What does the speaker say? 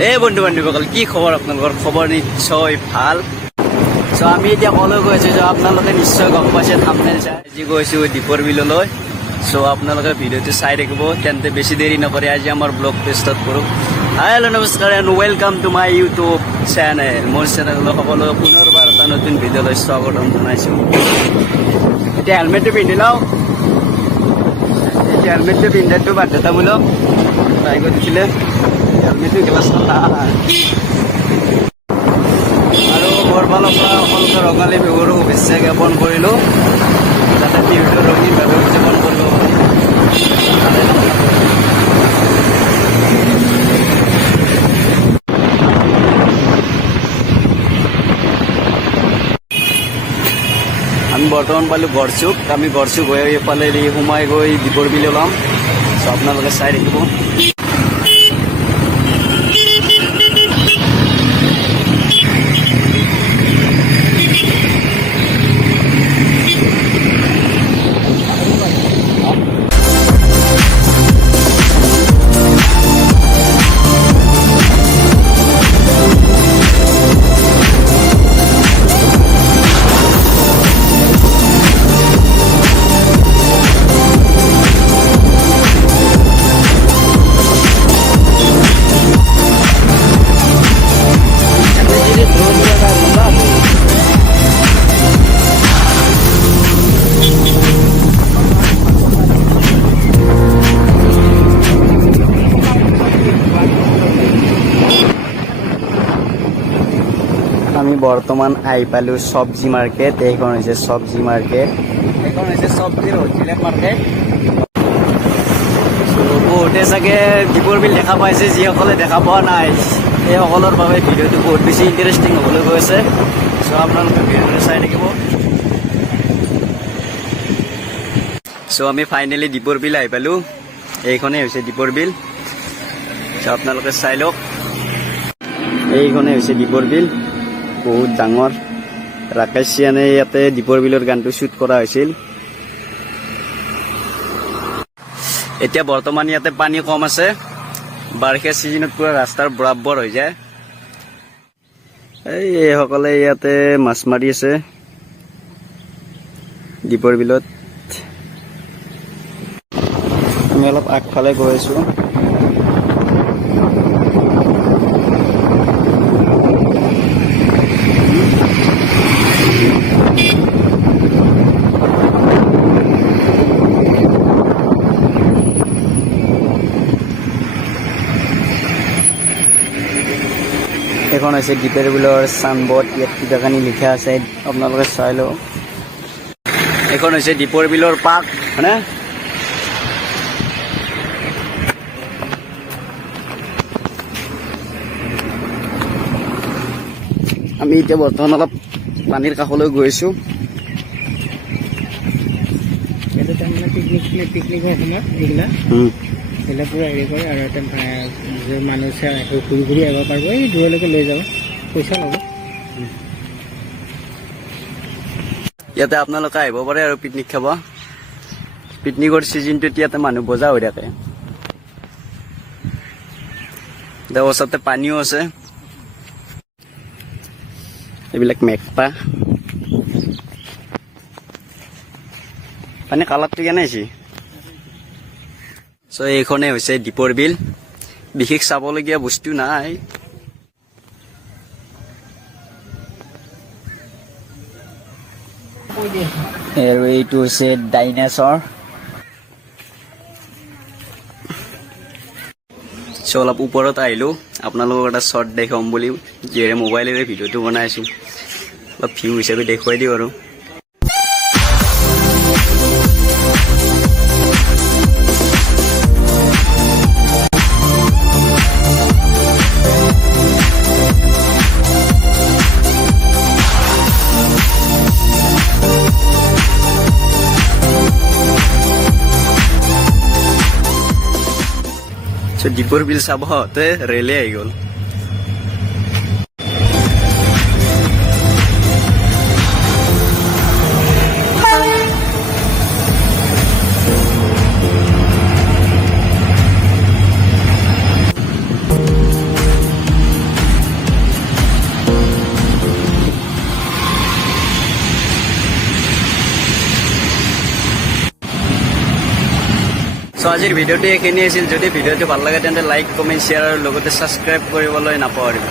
এই বন্ধু বান্ধৱীসকল কি খবৰ আপোনালোকৰ খবৰ নিশ্চয় ভাল সো আমি এতিয়া কলৈ গৈ আছো আপোনালোকে নিশ্চয় গম পাইছে থাম্বনেল চাই আজি গৈছো দীপৰ বিললৈ সো আপোনালোকে ভিডিঅ'টো চাই থাকিব তেন্তে বেছি দেৰি নকৰি আজি আমাৰ ব্লগ ষ্টাৰ্ট কৰোঁ হেল্ল' নমস্কাৰ and welcome to my YouTube channel মোৰ চেনেললৈ সকলোকে পুনৰবাৰ এটা নতুন ভিডিঅ'লৈ স্বাগতম জনাইছোঁ এতিয়া হেলমেটটো পিন্ধি লওঁ হেলমেটটো পিন্ধাটো বাধ্যতামূলক বাইকত উঠিলে হেলমেটটো ক্লাছ আৰু মোৰ ফালৰ পৰা সকলোকে ৰঙালী বিহুৰ শুভেচ্ছা জ্ঞাপন কৰিলোঁ যাতে বিহুটো ৰঙীনভাৱে উদযাপন কৰিব পাৰি আমি বৰ্তমান পালোঁ গড়চুক আমি গড়চুক হৈ এইফালে সোমাই গৈ দীপৰ বিল ওলাম চ' আপোনালোকে চাই থাকিব আমি বৰ্তমান আহি পালোঁ চব্জি মাৰ্কেট এইখন হৈছে চব্জি মাৰ্কেট এইখন হৈছে চব্জিৰ হোলচেল মাৰ্কেট বহুতে চাগে দীপৰ বিল দেখা পাইছে যিসকলে দেখা পোৱা নাই সেইসকলৰ বাবে ভিডিঅ'টো বহুত বেছি ইণ্টাৰেষ্টিং হ'বলৈ গৈ আছে চ' আপোনালোকে ভিডিঅ'টো চাই থাকিব চ' আমি ফাইনেলি দীপৰ বিল আহি পালোঁ এইখনেই হৈছে দীপৰ বিল চ' আপোনালোকে চাই লওক এইখনেই হৈছে দীপৰ বিল বহুত ডাঙৰ ৰাকেশ সিয়ানে ইয়াতে দীপৰ বিলৰ গানটো শ্বুট কৰা হৈছিল এতিয়া বৰ্তমান ইয়াতে পানী কম আছে বাৰিষা ছিজনত পুৰা ৰাস্তাৰ বৰাবৰ হৈ যায় এইসকলে ইয়াতে মাছ মাৰি আছে দীপৰ বিলত আমি অলপ আগফালে গৈ আছো এখন হৈছে দীপৰ বিলৰ চাইনবোৰ্ড ইয়াত কিবাকানি লিখা আছে আপোনালোকে চাই লওক এখন হৈছে দীপৰ বিলৰ পাৰ্ক হয়নে আমি এতিয়া বৰ্তমান অলপ পানীৰ কাষলৈ গৈছোঁ পিকনিক হয় সময়ত এইগিলা এইবিলাক পুৰা হেৰি কৰে আৰু এটা মানুহ ঘূৰি ঘূৰি আহিব পাৰিব এই দূৰলৈকে লৈ যাব পইচা ল'ব ইয়াতে আপোনালোকে আহিব পাৰে আৰু পিকনিক খাব পিকনিকৰ ছিজনটোত ইয়াতে মানুহ বজা হৈ থাকে ওচৰতে পানীও আছে এইবিলাক মেঘপা পানী কালাৰটো কেনে হৈছে চ' এইখনেই হৈছে দীপৰ বিল বিশেষ চাবলগীয়া বস্তু নাই আৰু এইটো হৈছে ডাইনাছৰ চ' অলপ ওপৰত আহিলোঁ আপোনালোকক এটা শ্বৰ্ট দেখাম বুলি যিহেৰে মোবাইলেৰে ভিডিঅ'টো বনাইছোঁ অলপ ভিউ হিচাপে দেখুৱাই দিওঁ আৰু দীপৰ বিল চাব হওঁতে ৰেলে আহি গ'ল চ' আজিৰ ভিডিঅ'টো এইখিনি আছিল। যদি ভিডিঅ'টো ভাল লাগে তেন্তে লাইক কমেণ্ট শ্বেয়াৰ আৰু লগতে ছাবস্ক্ৰাইব কৰিবলৈ নাপাহৰিব।